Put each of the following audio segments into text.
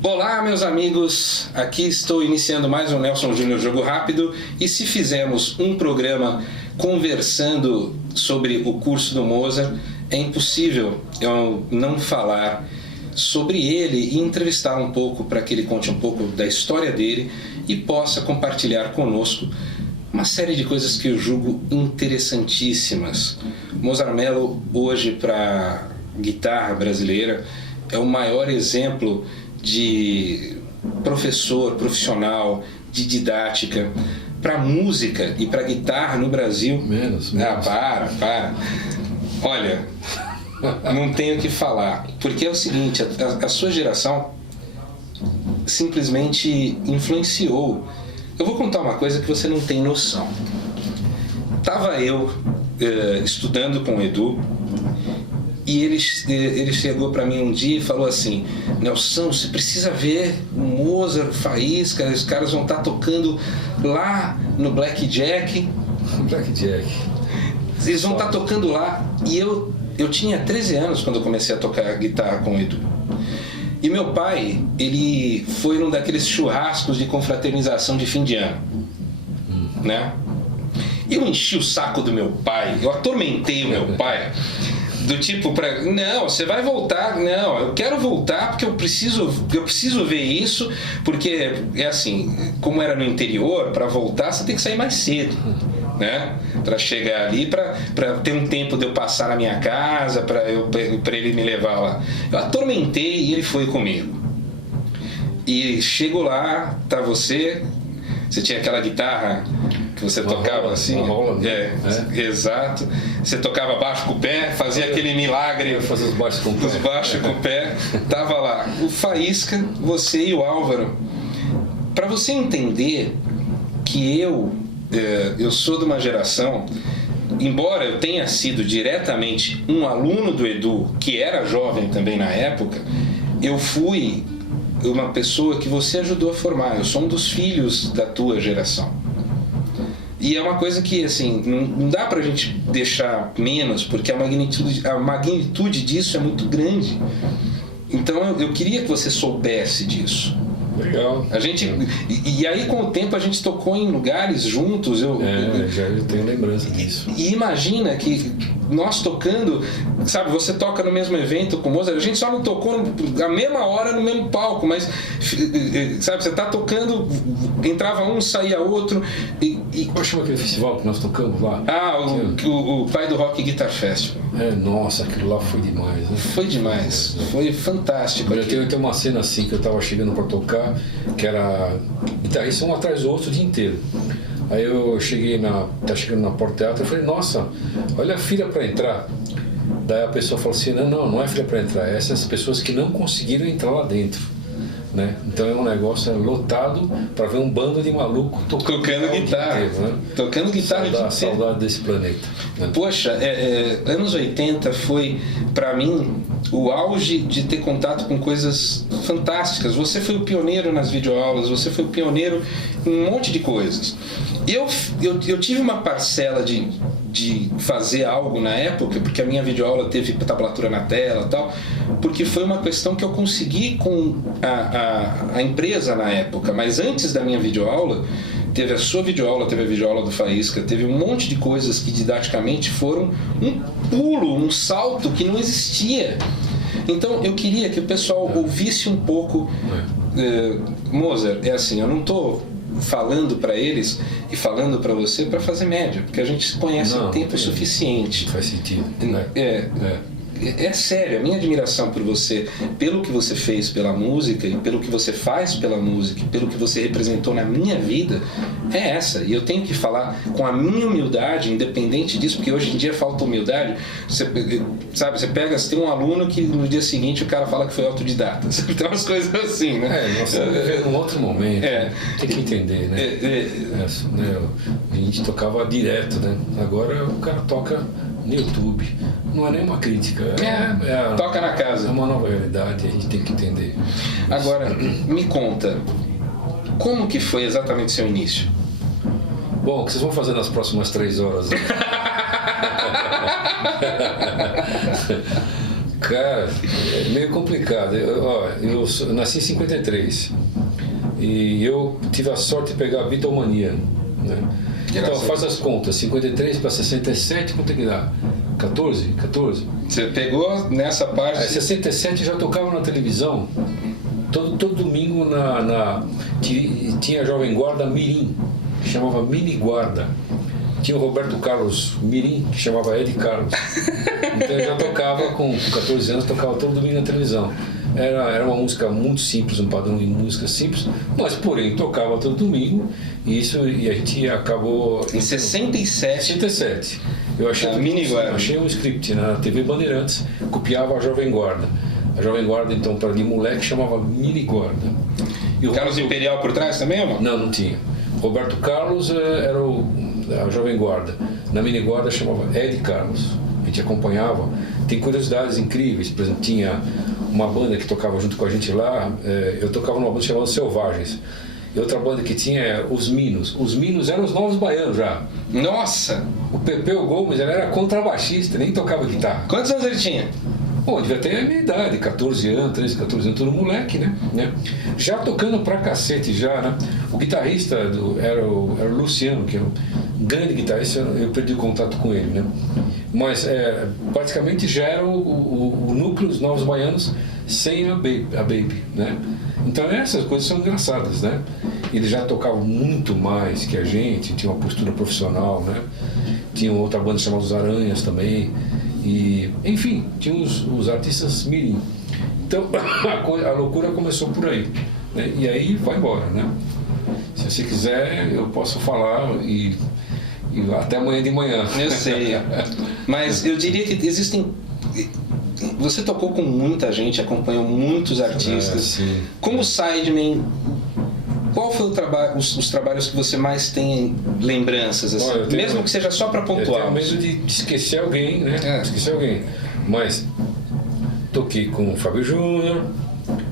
Olá, meus amigos, aqui estou iniciando mais um Nelson Júnior Jogo Rápido, e se fizermos um programa conversando sobre o curso do Mozart, é impossível eu não falar sobre ele e entrevistar um pouco para que ele conte um pouco da história dele e possa compartilhar conosco uma série de coisas que eu julgo interessantíssimas. Mozart Mello, hoje, para guitarra brasileira, é o maior exemplo de professor, profissional, de didática para música e para guitarra no Brasil. Menos. Para. Olha, não tenho o que falar, porque é o seguinte, a sua geração simplesmente influenciou. Eu vou contar uma coisa que você não tem noção. Tava eu estudando com o Edu, e ele chegou para mim um dia e falou assim: Nelson, você precisa ver o Mozart, Faísca, os caras vão estar tocando lá no Blackjack. Eles vão estar tocando lá. E eu tinha 13 anos quando eu comecei a tocar guitarra com o Edu. E meu pai, ele foi num daqueles churrascos de confraternização de fim de ano, né? Eu enchi o saco do meu pai, eu atormentei o meu pai. Do tipo, não, você vai voltar, não, eu quero voltar porque eu preciso ver isso, porque é assim, como era no interior, para voltar você tem que sair mais cedo, né? Para chegar ali, para ter um tempo de eu passar na minha casa, para ele me levar lá. Eu atormentei e ele foi comigo. E chego lá, tá você tinha aquela guitarra que você tocava assim, exato. Você tocava baixo com o pé, fazia aquele milagre, fazia os baixos com o pé. Tava lá o Faísca, você e o Álvaro. Para você entender que eu sou de uma geração, embora eu tenha sido diretamente um aluno do Edu, que era jovem também na época, eu fui uma pessoa que você ajudou a formar. Eu sou um dos filhos da tua geração. E é uma coisa que, assim, não dá pra gente deixar menos, porque a magnitude disso é muito grande. Então eu queria que você soubesse disso. Legal. E aí, com o tempo, a gente tocou em lugares juntos. Eu tenho lembrança disso. E imagina que nós tocando, sabe, você toca no mesmo evento com o Mozart, a gente só não tocou na mesma hora no mesmo palco, mas, sabe, você tá tocando, entrava um, saía outro. Qual chama aquele festival que nós tocamos lá? O Pai do Rock Guitar Festival. Nossa, aquilo lá foi demais, né? Foi demais, foi fantástico. Eu tenho uma cena assim que eu tava chegando para tocar, que era guitarrista um atrás do outro o dia inteiro. Aí eu tá chegando na porta do teatro, eu falei, nossa, olha a fila para entrar. Daí a pessoa falou assim, não é fila para entrar, é essas pessoas que não conseguiram entrar lá dentro, né? Então é um negócio lotado para ver um bando de maluco tocando guitarra, inteiro, né? Tocando guitarra. Saudade desse planeta, né? Poxa, anos 80 foi para mim o auge de ter contato com coisas fantásticas. Você foi o pioneiro nas videoaulas, você foi o pioneiro em um monte de coisas. Eu tive uma parcela de fazer algo na época, porque a minha videoaula teve tablatura na tela e tal, porque foi uma questão que eu consegui com a empresa na época. Mas antes da minha videoaula, teve a sua videoaula, teve a videoaula do Faísca, teve um monte de coisas que didaticamente foram um pulo, um salto que não existia. Então eu queria que o pessoal ouvisse um pouco. Mozart, é assim, eu não estou falando para eles e falando para você para fazer média, porque a gente se conhece há tempo suficiente. Faz sentido. É sério, a minha admiração por você, pelo que você fez pela música e pelo que você faz pela música e pelo que você representou na minha vida, é essa. E eu tenho que falar com a minha humildade, independente disso, porque hoje em dia falta humildade. Você tem um aluno que no dia seguinte o cara fala que foi autodidata. Tem umas coisas assim, né? Nós estamos vivendo um outro momento. Tem que entender, né? A gente tocava direto, né? Agora o cara toca no YouTube. Não é nenhuma crítica. Toca na casa. É uma nova realidade, a gente tem que entender. Agora, me conta, como que foi exatamente seu início? Bom, o que vocês vão fazer nas próximas 3 horas? Cara, é meio complicado. Eu nasci em 53 e eu tive a sorte de pegar a Beatlemania, né? Então faz as contas, 53 para 67, quanto é que dá? 14? Você pegou nessa parte... 67 já tocava na televisão, todo domingo tinha a Jovem Guarda Mirim, que chamava Mini Guarda. Tinha o Roberto Carlos Mirim, que chamava Ed Carlos. Então eu já tocava, com 14 anos, tocava todo domingo na televisão. Era uma música muito simples, um padrão de música simples, mas porém tocava todo domingo e a gente acabou... Em 67? 67. Eu achei um script na TV Bandeirantes, copiava a Jovem Guarda. A Jovem Guarda, então, para de moleque, chamava Mini Guarda. E o Carlos Imperial por trás também, ou não? Não tinha. Roberto Carlos era a Jovem Guarda. Na Mini Guarda chamava Ed Carlos. A gente acompanhava. Tem curiosidades incríveis. Por exemplo, tinha uma banda que tocava junto com a gente lá. Eu tocava numa banda chamada Selvagens. E outra banda que tinha é Os Minos. Os Minos eram os Novos Baianos já. Nossa! O Pepeu Gomes ele era contrabaixista, nem tocava guitarra. Quantos anos ele tinha? Bom, devia ter a minha idade, 14 anos, 13, 14 anos, todo moleque, né? Já tocando pra cacete já, né? O guitarrista era o Luciano, que é um grande guitarrista, eu perdi o contato com ele, né? Mas praticamente já era o núcleo dos Novos Baianos sem a Baby, né? Então essas coisas são engraçadas, né? Ele já tocava muito mais que a gente, tinha uma postura profissional, né? Tinha outra banda chamada Os Aranhas também. E, enfim, tinha os artistas mirim. Então a loucura começou por aí, né? E aí vai embora, né? Se você quiser eu posso falar e até amanhã de manhã. Eu sei, mas eu diria que existem... Você tocou com muita gente, acompanhou muitos artistas. Como sideman, qual foi os trabalhos que você mais tem lembranças, assim? Olha, mesmo que seja só para pontuar? Eu tenho medo de esquecer alguém, né? Esquecer alguém. Mas toquei com o Fábio Júnior,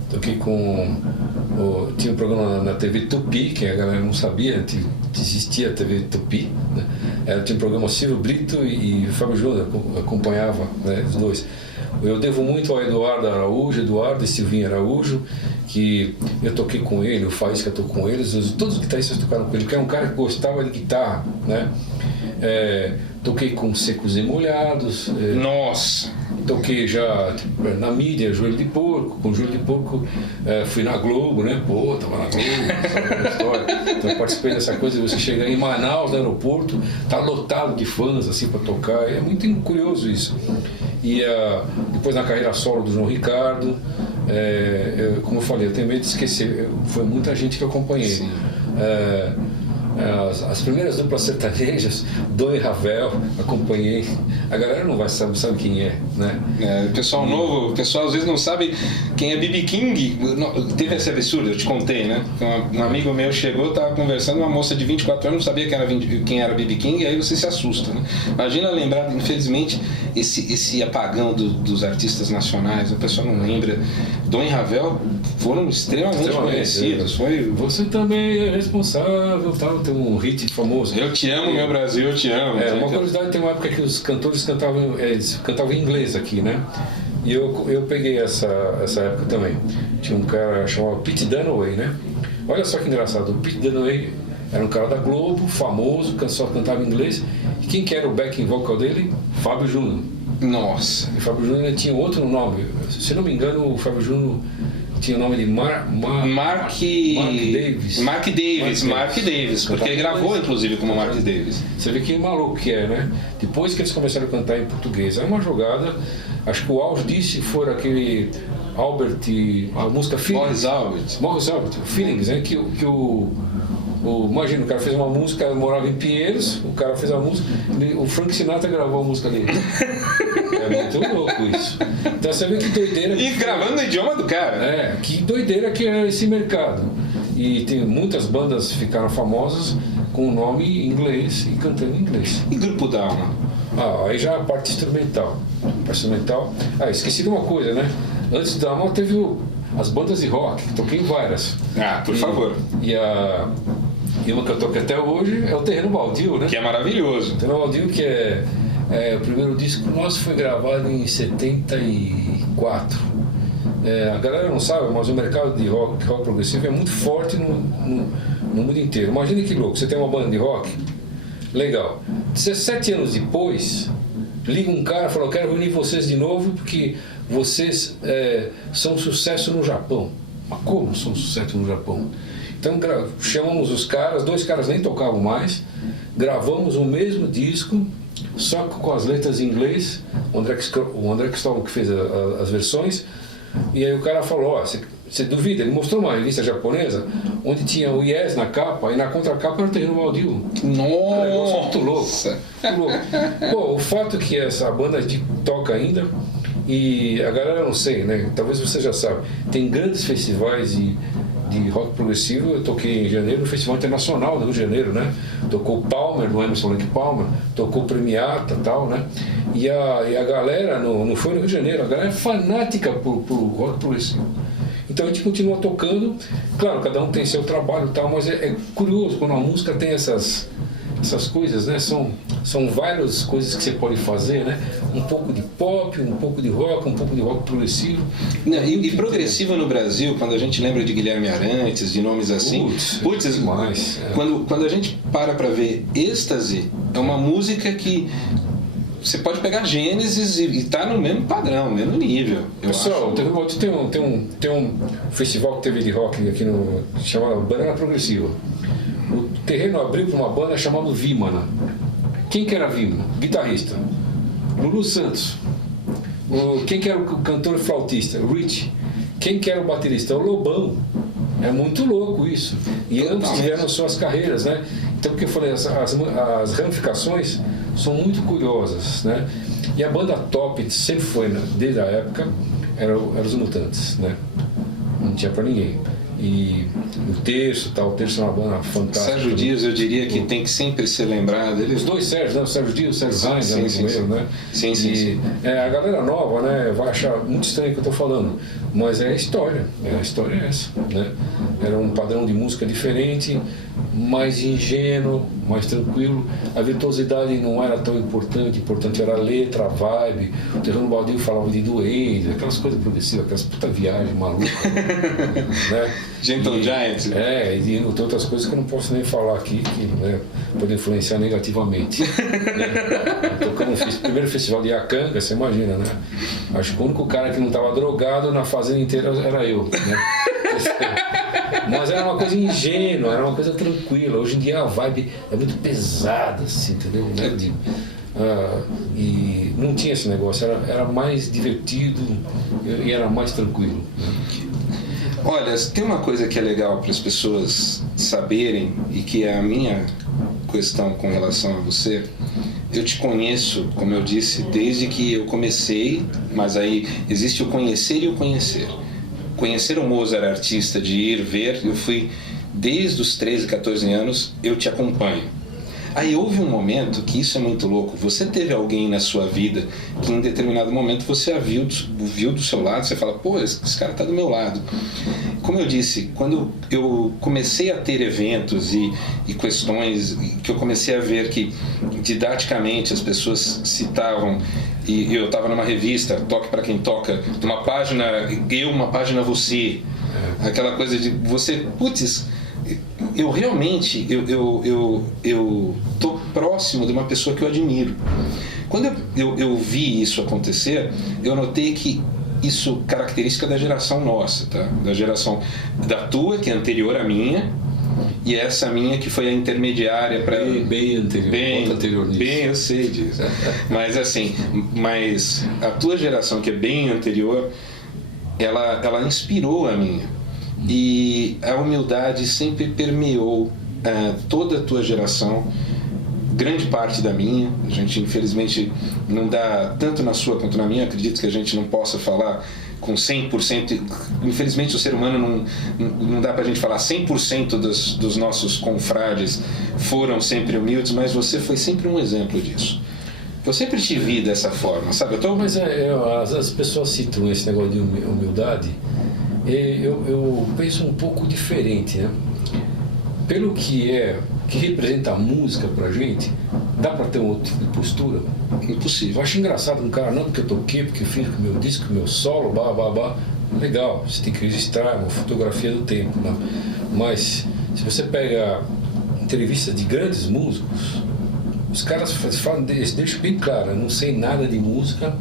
toquei com... tinha um programa na TV Tupi, que a galera não sabia, existia a TV Tupi, né? Tinha um programa Silvio Brito e o Fábio Júnior acompanhava, né, os dois. Eu devo muito ao Eduardo e Silvinho Araújo, que eu toquei com ele, o Faísca tocou com eles, todos os guitarristas tocaram com ele, porque era um cara que gostava de guitarra, né? Toquei com Secos e Molhados. Nossa! Toquei já na mídia, Joelho de Porco, com Joelho de Porco, fui na Globo, né? Pô, tava na Globo, sabe a história. Então eu participei dessa coisa, você chega em Manaus, no aeroporto, tá lotado de fãs assim para tocar, é muito curioso isso. E depois na carreira solo do João Ricardo, como eu falei, eu tenho medo de esquecer, foi muita gente que eu acompanhei. As primeiras duplas sertanejas, Dom e Ravel, acompanhei. A galera não vai sabe quem é, né? O pessoal novo, o pessoal às vezes não sabe quem é B.B. King. Teve esse absurdo, eu te contei, né? Um amigo meu chegou, estava conversando, uma moça de 24 anos não sabia quem era B.B. King, e aí você se assusta, né? Imagina lembrar, infelizmente, esse apagão dos artistas nacionais, o pessoal não lembra. Dom e Ravel foram extremamente conhecidos. Você também é responsável, tal. Tem um hit famoso. Eu te amo, meu Brasil, eu te amo. Uma curiosidade, tem uma época que os cantores cantavam em inglês aqui, né? E eu peguei essa época também. Tinha um cara chamado Pete Dunaway, né? Olha só que engraçado, o Pete Dunaway era um cara da Globo, famoso, só cantava em inglês. E quem que era o backing vocal dele? Fábio Júnior. Nossa! E o Fábio Júnior tinha outro nome. Se não me engano, o Fábio Júnior tinha o nome de Mark Davis, porque ele gravou inclusive como Mark Davis. Você vê que maluco que é, né? Depois que eles começaram a cantar em português, é uma jogada. Acho que o auge disso foi aquele Albert, a música Feelings. Morris Albert, Feelings, né? Imagina, o cara fez uma música, morava em Pinheiros, o cara fez a música, o Frank Sinatra gravou a música dele. É muito louco isso. Então você vê que doideira. E gravando no idioma do cara. Que doideira que é esse mercado. E tem muitas bandas que ficaram famosas com o nome em inglês e cantando em inglês. E Grupo Dalma? Aí já a parte instrumental. Esqueci de uma coisa, né? Antes do Dalma teve as bandas de rock, toquei em várias. Por favor. E uma que eu toco até hoje é o Terreno Baldio, né? Que é maravilhoso. O Terreno Baldio que é O primeiro disco nosso foi gravado em 74. A galera não sabe, mas o mercado de rock progressivo é muito forte no mundo inteiro. Imagina que louco, você tem uma banda de rock, legal. 17 anos depois, liga um cara e fala: eu quero reunir vocês de novo porque vocês são um sucesso no Japão. Mas como são um sucesso no Japão? Então chamamos os caras, 2 caras nem tocavam mais, gravamos o mesmo disco, só que com as letras em inglês. O André Cristóvão que fez as versões. E aí o cara falou: você duvida? Ele mostrou uma revista japonesa onde tinha o Yes na capa e na contracapa era o Terreno Baldio. Nossa! Muito louco. Muito louco. Pô, o fato é que essa banda toca ainda, e a galera não sei, né? Talvez você já sabe, tem grandes festivais de rock progressivo. Eu toquei em janeiro no Festival Internacional do Rio de Janeiro, né? Tocou Palmer, do Emerson Lake Palmer, tocou Premiata e tal, né? E a galera, não foi no Rio de Janeiro, a galera é fanática por rock progressivo. Então a gente continua tocando, claro, cada um tem seu trabalho e tal, mas é curioso quando a música tem essas coisas, né? São várias coisas que você pode fazer, né? Um pouco de pop, um pouco de rock progressivo. Não, e progressivo no Brasil, quando a gente lembra de Guilherme Arantes, de nomes assim, putz, demais. Quando a gente para ver Êxtase, é uma música que você pode pegar Gênesis e tá no mesmo padrão, mesmo nível. Pessoal, tem um festival que teve de rock aqui chamado Banana Progressiva. O terreno abriu para uma banda chamada Vimana. Quem que era Vimana? Guitarrista Lulu Santos. Quem que era o cantor e flautista? Rich. Quem que era o baterista? O Lobão. É muito louco isso. E ambos tiveram suas carreiras, né? Então, o que eu falei, as ramificações são muito curiosas, né? E a banda top sempre foi, né, desde a época, eram os Mutantes, né? Não tinha para ninguém. E o Terço é uma banda fantástica. Sérgio Dias, eu diria que tem que sempre ser lembrado. Os 2 Sérgios, né? O Sérgio Dias, o Sérgio Heinz, né? Sim. A galera nova, né, vai achar muito estranho o que eu estou falando, mas a história é essa, né? Era um padrão de música diferente, mais ingênuo, mais tranquilo. A virtuosidade não era tão importante era a letra, a vibe. O Terreno Baldio falava de doença, aquelas coisas progressivas, aquelas puta viagem maluca, né? Gentle Giant. E tem outras coisas que eu não posso nem falar aqui, que, né, podem influenciar negativamente. Né? Tocamos no primeiro festival de Iacanga, você imagina, né? Acho que o único cara que não estava drogado na fazenda inteira era eu, né? Mas era uma coisa ingênua, era uma coisa tranquila. Hoje em dia a vibe é muito pesada, assim, entendeu? Né? E não tinha esse negócio, era mais divertido e era mais tranquilo. Olha, tem uma coisa que é legal para as pessoas saberem, e que é a minha questão com relação a você. Eu te conheço, como eu disse, desde que eu comecei, mas aí existe o conhecer e o conhecer. Conhecer o Mozart artista, de ir ver, eu fui desde os 13, 14 anos, eu te acompanho. Aí houve um momento que isso é muito louco. Você teve alguém na sua vida que em determinado momento você a viu do seu lado, você fala: pô, esse cara está do meu lado. Como eu disse, quando eu comecei a ter eventos e questões que eu comecei a ver que didaticamente as pessoas citavam, e eu estava numa revista, Toque para Quem Toca, uma página eu, uma página você, aquela coisa de você, putz, eu realmente eu tô próximo de uma pessoa que eu admiro. Quando eu vi isso acontecer, eu notei que isso é característica da geração nossa, tá? Da geração da tua, que é anterior à minha, e essa minha que foi a intermediária para bem anterior nisso. Bem, eu sei disso. Mas assim, a tua geração, que é bem anterior, ela inspirou a minha. E a humildade sempre permeou toda a tua geração, grande parte da minha. A gente infelizmente não dá, tanto na sua quanto na minha, acredito que a gente não possa falar com 100%, infelizmente o ser humano não dá pra gente falar 100% dos nossos confrades foram sempre humildes, mas você foi sempre um exemplo disso. Eu sempre te vi dessa forma, sabe? Mas as pessoas citam esse negócio de humildade. Eu penso um pouco diferente, né? Pelo que representa a música pra gente, dá para ter um outro tipo de postura? Impossível. Eu acho engraçado um cara, não porque eu toquei, porque eu fiz com o meu disco, com o meu solo, blá, blá, blá. Legal, você tem que registrar uma fotografia do tempo, né? Mas se você pega entrevistas de grandes músicos, os caras falam, eles deixam bem claro, eu não sei nada de música,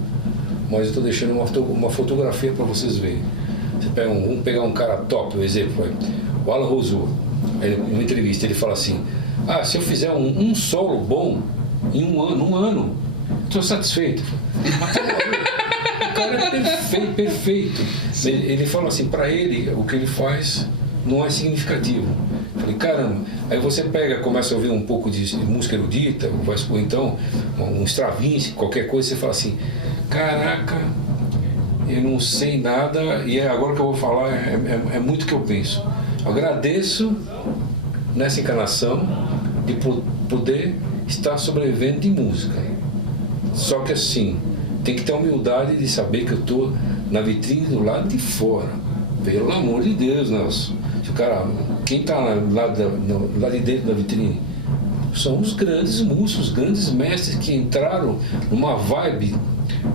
mas eu estou deixando uma fotografia para vocês verem. Você pega vamos pegar um cara top, um exemplo, o Alan Rosua, em uma entrevista, ele fala assim, se eu fizer um solo bom em um ano, estou satisfeito. O cara é perfeito. Ele fala assim, para ele, o que ele faz não é significativo. Eu falei, caramba, aí você começa a ouvir um pouco de música erudita, vai supor então, um Stravinsky, qualquer coisa, você fala assim, caraca, eu não sei nada, e agora que eu vou falar é muito o que eu penso. Eu agradeço nessa encarnação de poder estar sobrevivendo de música. Só que assim, tem que ter a humildade de saber que eu estou na vitrine do lado de fora. Pelo amor de Deus, Nelson. Quem está lá de dentro da vitrine são os grandes músicos, os grandes mestres que entraram numa vibe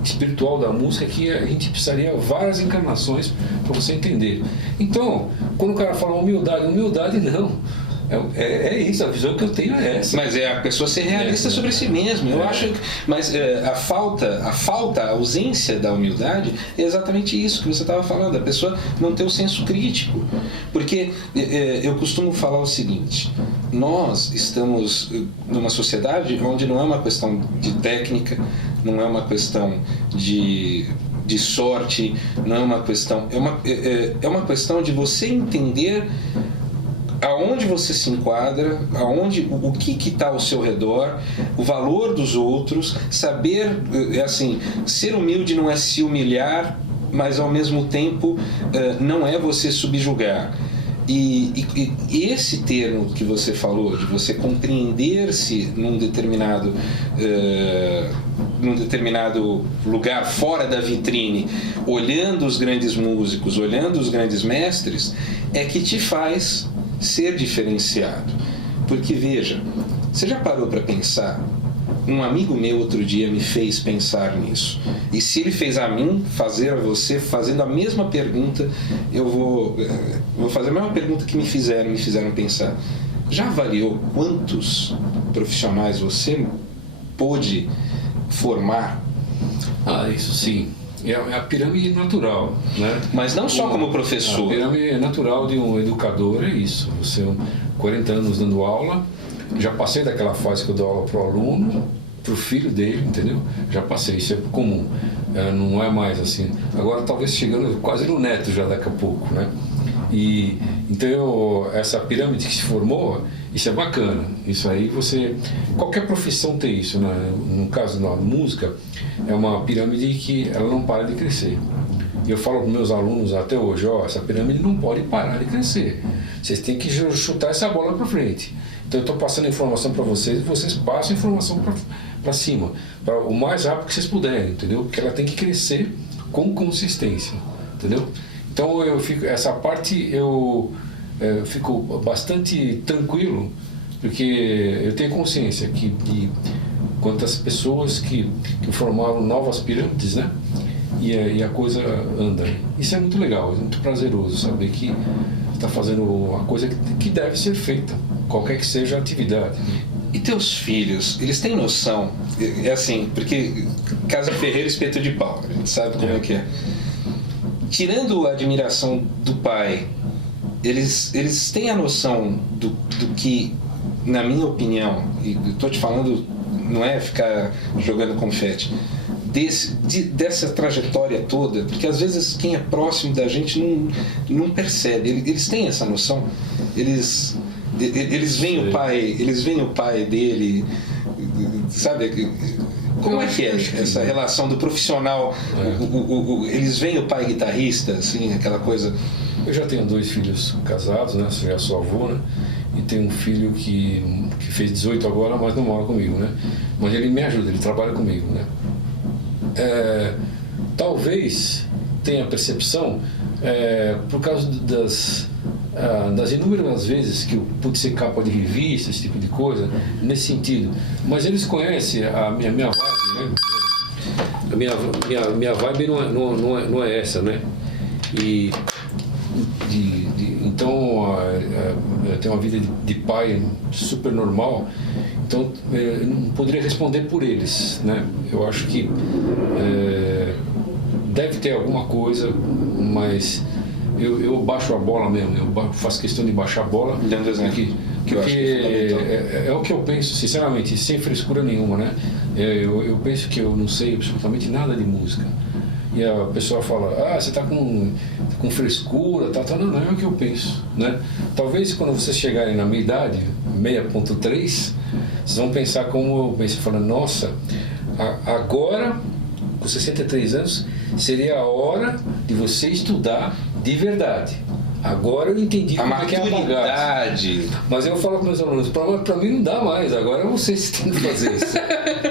espiritual da música que a gente precisaria várias encarnações para você entender. Então, quando o cara fala humildade não. É isso, a visão que eu tenho é essa. Mas é a pessoa ser realista sobre si mesmo. Eu acho que, mas a ausência da humildade é exatamente isso que você estava falando, a pessoa não ter o senso crítico. Porque eu costumo falar o seguinte, nós estamos numa sociedade onde não é uma questão de técnica, não é uma questão de sorte, não é uma questão, é uma questão de você entender aonde você se enquadra, o que está ao seu redor, o valor dos outros, saber, ser humilde não é se humilhar, mas ao mesmo tempo não é você subjugar. E esse termo que você falou, de você compreender-se num determinado lugar fora da vitrine, olhando os grandes músicos, olhando os grandes mestres, é que te faz ser diferenciado. Porque veja, você já parou para pensar? Um amigo meu outro dia me fez pensar nisso. E se ele fez a mim, fazer a você, fazendo a mesma pergunta, eu vou fazer a mesma pergunta que me fizeram pensar. Já avaliou quantos profissionais você pôde formar? Isso sim. É a pirâmide natural, né? Mas não só como professor. A pirâmide natural de um educador é isso. Você, 40 anos dando aula, já passei daquela fase que eu dou aula para o aluno, para o filho dele, entendeu? Já passei, isso é comum. Não é mais assim. Agora talvez chegando quase no neto já daqui a pouco, né? E então essa pirâmide que se formou, isso é bacana. Isso aí qualquer profissão tem isso, né? No caso da música, é uma pirâmide que ela não para de crescer. E eu falo para meus alunos até hoje, essa pirâmide não pode parar de crescer. Vocês têm que chutar essa bola para frente. Então eu estou passando informação para vocês e vocês passam informação para cima, o mais rápido que vocês puderem, entendeu? Porque ela tem que crescer com consistência, entendeu? Então essa parte eu fico bastante tranquilo, porque eu tenho consciência de quantas pessoas que formaram novas pirâmides, né? E a coisa anda. Isso é muito legal, é muito prazeroso saber que está fazendo uma coisa que deve ser feita, qualquer que seja a atividade. E teus filhos, eles têm noção? É assim, porque Casa Ferreira, espeto de pau, a gente sabe como é que é. Tirando a admiração do pai, eles têm a noção do que, na minha opinião, e estou te falando, não é ficar jogando confete, dessa trajetória toda, porque às vezes quem é próximo da gente não percebe, eles têm essa noção, eles veem o pai dele, sabe? Como é que é essa relação do profissional? Eles veem o pai guitarrista, assim, aquela coisa. Eu já tenho 2 filhos casados, né? Já sou avô, né? E tenho um filho que fez 18 agora, mas não mora comigo, né? Mas ele me ajuda, ele trabalha comigo, né? Talvez tenha percepção por causa das inúmeras vezes que eu pude ser capa de revista, esse tipo de coisa, nesse sentido. Mas eles conhecem a minha vibe, né? A minha vibe não é essa, né? Então, eu tenho uma vida de pai super normal, então eu não poderia responder por eles, né? Eu acho que deve ter alguma coisa, mas eu baixo a bola mesmo, eu faço questão de baixar a bola, porque é o que eu penso, sinceramente, sem frescura nenhuma, né? Eu penso que eu não sei absolutamente nada de música. E a pessoa fala, você está com frescura, não é o que eu penso, né? Talvez quando vocês chegarem na minha idade, 6.3, vocês vão pensar como eu penso, falando, nossa, agora, com 63 anos, seria a hora de você estudar de verdade. Agora eu entendi como é que é a bagagem. Mas eu falo para meus alunos, para mim não dá mais, agora vocês têm que fazer isso.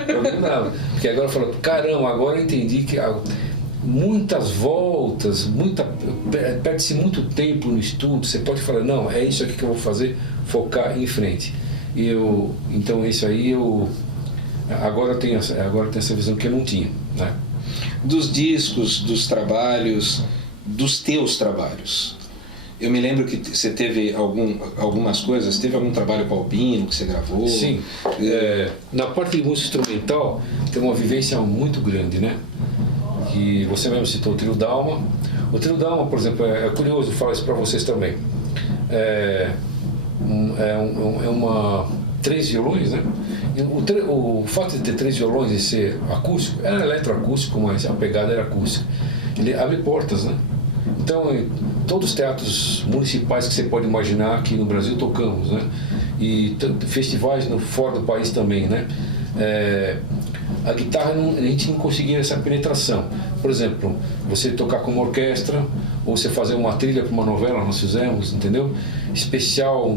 Para mim não dá. Porque agora eu falo, caramba, agora eu entendi que muitas voltas, perde-se muito tempo no estudo, você pode falar, não, é isso aqui que eu vou fazer, focar em frente. Então isso aí agora eu tenho essa visão que eu não tinha, né? Dos discos, dos trabalhos, dos teus trabalhos. Eu me lembro que você teve algumas coisas, teve algum trabalho com o Albino que você gravou? Sim, na parte de música instrumental tem uma vivência muito grande, né? Que você mesmo citou o Trio Dalma. O Trio Dalma, por exemplo, é curioso falar isso para vocês também. Três violões, né? O fato de ter 3 violões e ser acústico, era eletroacústico, mas a pegada era acústica. Ele abre portas, né? Então, em todos os teatros municipais que você pode imaginar aqui no Brasil tocamos, né? E festivais fora do país também, né? A guitarra, a gente não conseguia essa penetração. Por exemplo, você tocar com uma orquestra, ou você fazer uma trilha para uma novela, nós fizemos, entendeu? Especial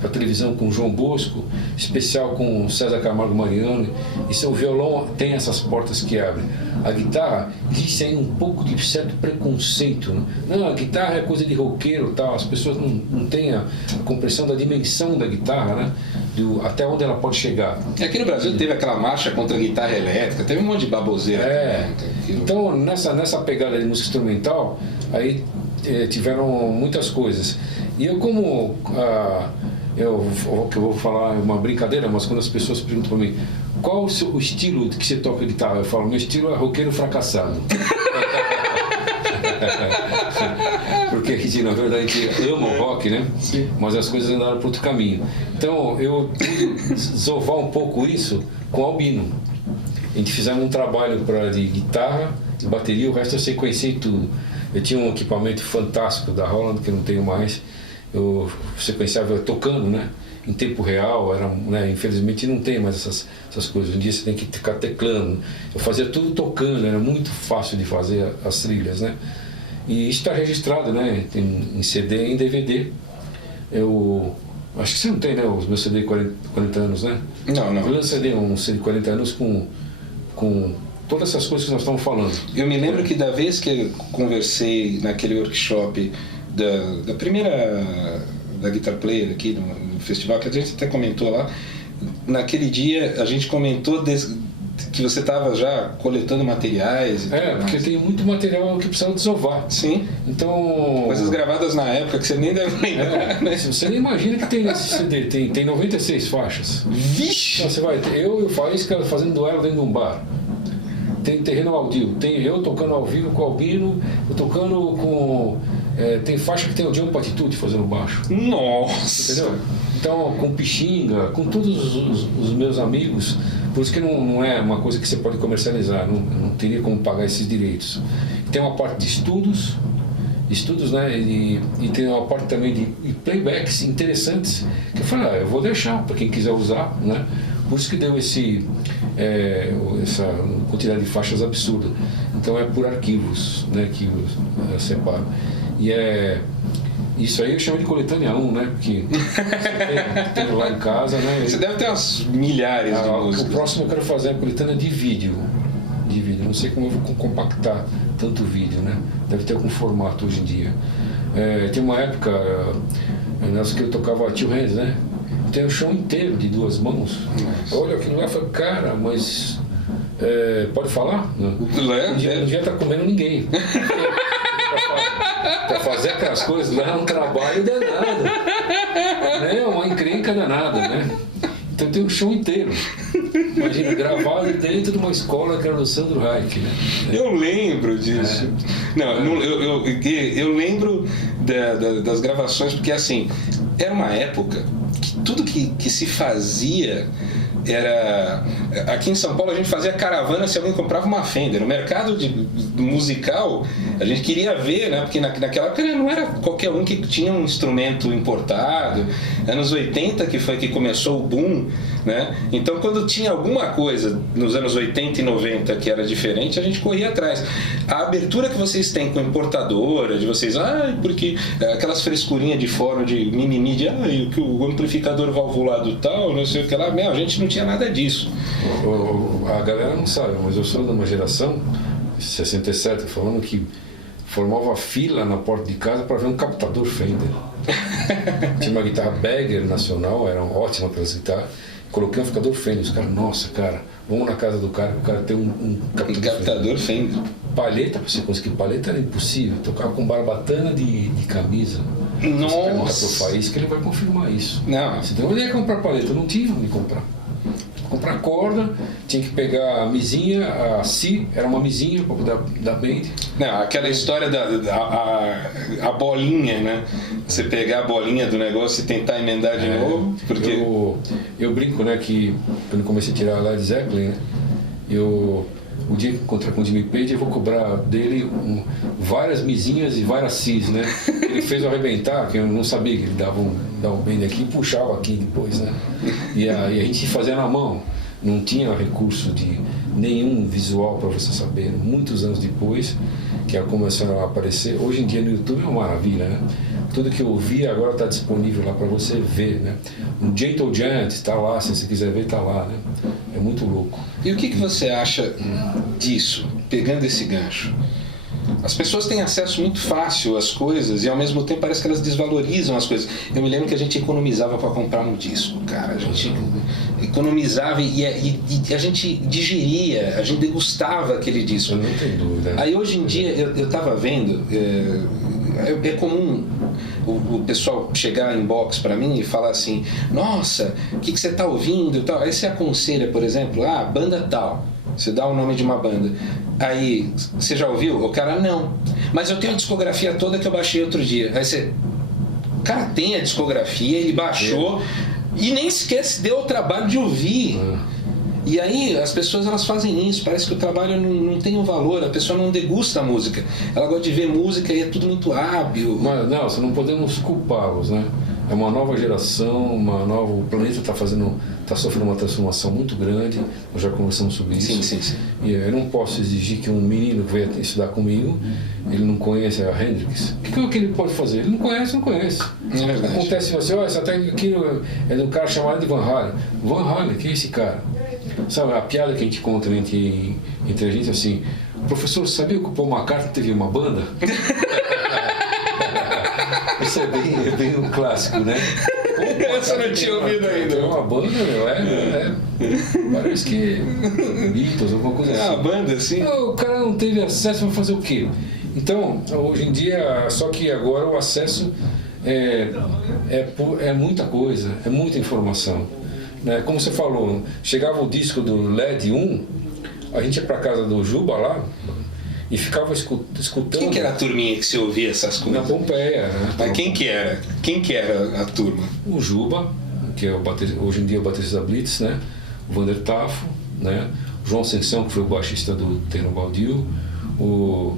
para televisão com João Bosco, especial com César Camargo Mariano. E o violão tem essas portas que abrem. A guitarra existe aí um pouco de certo preconceito, né? Não, a guitarra é coisa de roqueiro, tal. As pessoas não têm a compreensão da dimensão da guitarra, né? Até onde ela pode chegar. Aqui no Brasil teve aquela marcha contra a guitarra elétrica, teve um monte de baboseira. Então, nessa pegada de música instrumental, aí tiveram muitas coisas. E eu eu vou falar uma brincadeira, mas quando as pessoas perguntam para mim, qual o estilo que você toca guitarra? Eu falo, meu estilo é roqueiro fracassado. Porque a gente, na verdade, a gente ama o rock, né? Sim. Mas as coisas andaram para outro caminho. Então, eu pude desovar um pouco isso com o Albino. A gente fizemos um trabalho de guitarra, de bateria, o resto eu sequenciei tudo. Eu tinha um equipamento fantástico da Roland, que eu não tenho mais. Eu sequenciava tocando, né? Em tempo real, né? Infelizmente não tem mais essas coisas. Um dia você tem que ficar teclando. Eu fazia tudo tocando, era muito fácil de fazer as trilhas, né? E isso está registrado, né? Tem em CD e em DVD. Eu acho que você não tem, né? Os meus CD de 40 anos, né? Não. Eu lancei um CD de 40 anos com todas essas coisas que nós estamos falando. Eu me lembro que da vez que eu conversei naquele workshop da primeira da Guitar Player aqui no festival, que a gente até comentou lá, naquele dia a gente comentou que você estava já coletando materiais. Porque tem muito material que precisa desovar. Sim. Então... Coisas gravadas na época que você nem deve lembrar, né? Você nem imagina que tem nesse CD, tem 96 faixas. Vixe! Então, você vai ter eu e o Faísca fazendo duelo dentro de um bar. Tem terreno audível, tem eu tocando ao vivo com o Albino, eu tocando com... tem faixa que tem o Diogo Patitude fazendo baixo. Nossa! Entendeu? Então, com Pixinga, com todos os meus amigos, por isso que não é uma coisa que você pode comercializar, não teria como pagar esses direitos. Tem uma parte de estudos, né? E tem uma parte também de playbacks interessantes, que eu falei, eu vou deixar para quem quiser usar, né? Por isso que deu essa quantidade de faixas absurda. Então é por arquivos, né, que eu separo. E isso aí eu chamo de coletânea 1, né? Porque você tem lá em casa, né? Você deve ter umas milhares de músicas. O próximo eu quero fazer é a coletânea de vídeo. Não sei como eu vou compactar tanto vídeo, né? Deve ter algum formato hoje em dia. Tinha uma época nessa que eu tocava Two Hands, né? Tem um show inteiro de 2 mãos. Olha aquilo lá e falei, cara, mas pode falar? Não devia estar comendo ninguém. Para fazer aquelas coisas lá é um trabalho danado, né? Uma encrenca danada, né? Então tem um show inteiro. Imagina, gravado dentro de uma escola que era do Sandro Reich, né? Eu lembro disso. Eu lembro das gravações, porque assim, era uma época que tudo que se fazia era... Aqui em São Paulo a gente fazia caravana se alguém comprava uma Fender. No mercado musical a gente queria ver, né? Porque naquela época não era qualquer um que tinha um instrumento importado. Anos 80 que foi que começou o boom, né? Então quando tinha alguma coisa nos anos 80 e 90 que era diferente, a gente corria atrás. A abertura que vocês têm com a importadora, de vocês, porque aquelas frescurinhas de fórum de mimimi de que o amplificador valvulado tal, não sei o que lá, a gente não tinha nada disso. A galera não sabe, mas eu sou de uma geração, 67, falando que formava fila na porta de casa para ver um captador Fender. Tinha uma guitarra Bagger nacional, era uma ótima aquelas guitarras. Coloquei um amplificador Fender. Os caras, nossa, cara, vamos na casa do cara, o cara tem um captador Fender. Palheta, para você conseguir palheta era impossível. Tocava com barbatana de camisa. Nossa! Você pergunta pro Faís que ele vai confirmar isso. Não. Você tem onde ia comprar palheta? Não tinha onde comprar. Comprar corda, tinha que pegar a misinha, a Si, era uma misinha para poder dar bend. Não, aquela história a bolinha, né? Você pegar a bolinha do negócio e tentar emendar de novo, porque... Eu brinco, né, que quando eu comecei a tirar a Led Zeppelin, né, o dia que encontrar com o Jimmy Page, eu vou cobrar dele várias misinhas e várias Cis, né? Ele fez eu arrebentar, que eu não sabia que ele dava um bend aqui e puxava aqui depois, né? E a gente fazia na mão, não tinha recurso de nenhum visual para você saber. Muitos anos depois que começaram a aparecer, hoje em dia no YouTube é uma maravilha, né? Tudo que eu vi agora está disponível lá para você ver, né? O Gentle Giant está lá, se você quiser ver, está lá, né? É muito louco. E o que você acha disso, pegando esse gancho? As pessoas têm acesso muito fácil às coisas e ao mesmo tempo parece que elas desvalorizam as coisas. Eu me lembro que a gente economizava para comprar um disco, cara. A gente economizava e a gente digeria, a gente degustava aquele disco. Não tem dúvida. Aí hoje em dia eu estava vendo, é comum o pessoal chegar em box para mim e falar assim: nossa, o que você está ouvindo e tal. Aí você aconselha, por exemplo, banda tal. Você dá o nome de uma banda. Aí, você já ouviu? O cara, não. Mas eu tenho a discografia toda que eu baixei outro dia. Aí você... O cara tem a discografia, ele baixou e nem sequer se deu o trabalho de ouvir. E aí, as pessoas elas fazem isso. Parece que o trabalho não tem um valor. A pessoa não degusta a música. Ela gosta de ver música e é tudo muito hábil. Mas, Nelson, não podemos culpá-los, né? É uma nova geração, o planeta está sofrendo uma transformação muito grande, nós já conversamos sobre isso. Sim. E eu não posso exigir que um menino que venha estudar comigo, ele não conheça a Hendrix. O que ele pode fazer? Ele não conhece. É verdade. Acontece assim, essa técnica aqui é de um cara chamado de Van Halen. Van Halen, quem é esse cara? Sabe, a piada que a gente conta entre a gente assim: professor, sabia que o Paul McCartney teve uma banda? Isso é bem um clássico, né? Essa eu não tinha ouvido ainda. É uma banda, parece que Beatles, alguma coisa assim. A banda, sim. O cara não teve acesso, vai fazer o quê? Então, hoje em dia, só que agora o acesso é muita coisa, é muita informação. Né? Como você falou, chegava o disco do LED 1, a gente ia para casa do Juba lá, e ficava escutando... Quem que era a turminha que você ouvia essas coisas? Na Pompeia, né? Mas quem que era? Quem que era a turma? O Juba, que é hoje em dia é o baterista da Blitz, né? O Vander Tafo, né? O João Ascensão, que foi o baixista do Terno Baldio, o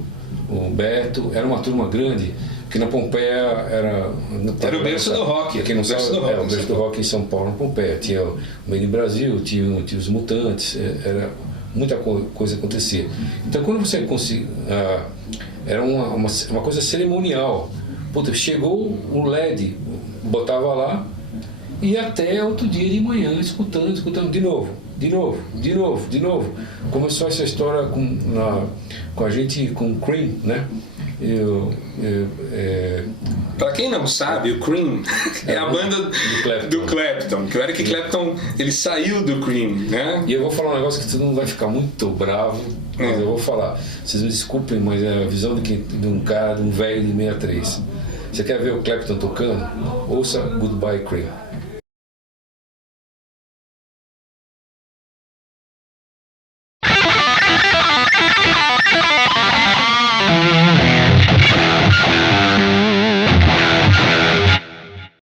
Beto. Era uma turma grande, porque na Pompeia era o berço do rock. Quem não sabe, o berço do rock em São Paulo, na Pompeia. Tinha o Made in Brasil, tinha os Mutantes, muita coisa acontecia. Então, quando você conseguia... era uma coisa cerimonial. Puta, chegou o LED, botava lá, e até outro dia de manhã, escutando de novo. Começou essa história com a gente, com o Cream, né? Pra quem não sabe, o Cream é a banda do Clapton. Que o Eric Clapton, ele saiu do Cream, né? E eu vou falar um negócio que todo mundo vai ficar muito bravo, mas eu vou falar. Vocês me desculpem, mas é a visão de um cara, de um velho de 63. Você quer ver o Clapton tocando? Ouça Goodbye Cream.